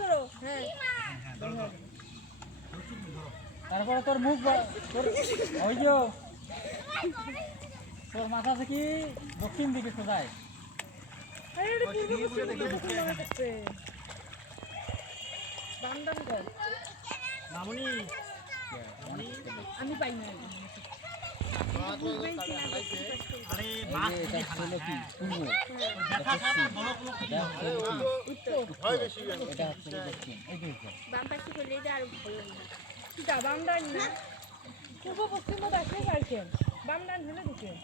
ধরো হ্যাঁ তারপরে তোর মুখ ওই যে তোর মাথা থেকে দক্ষিণ দিকে সোজায় আমি পাই না পূর্ব পশ্চিম আসলে পাইছেন বাম ডান হলে ঢুকেন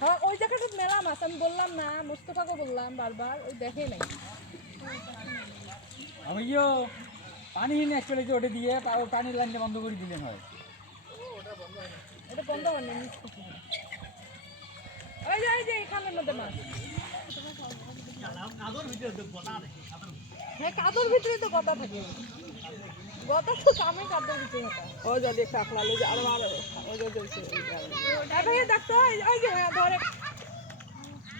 হ্যাঁ ওই জায়গাটা মেলা মাছ আমি বললাম না মোস্তফাকে বললাম বারবার ওই দেখে নাই আমি পানি অ্যাকচুয়ালি যে ওটা দিয়ে পানির লাইনটা বন্ধ করে দিলেন হয় এটা বন্ধ হয় না ওই যে এখানের মধ্যে মাছ হ্যাঁ কাদর ভিতরে তো কথা থাকে গতা তো কামে কাদর ভিতরে থাকে ও যদি কাকলালে যে আরো ওই যে চলছে ভাই দেখতো ওই যে ধরে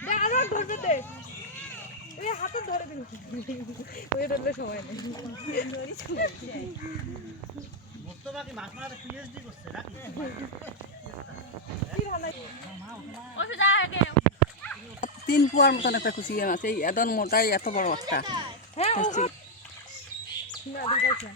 দে আরো ধরবে দে এই হাতে ধরে দিন ওই ধরলে সময় নেই মোস্তফা কি মাছ মারার পিএইচডি করছে নাকি কি রান্না ওষুধ আগে 3 পোয়ার মতন একটা কুচি মাছ এই এদন মোটাই এত বড় একটা হ্যাঁ ও না দেখাইছে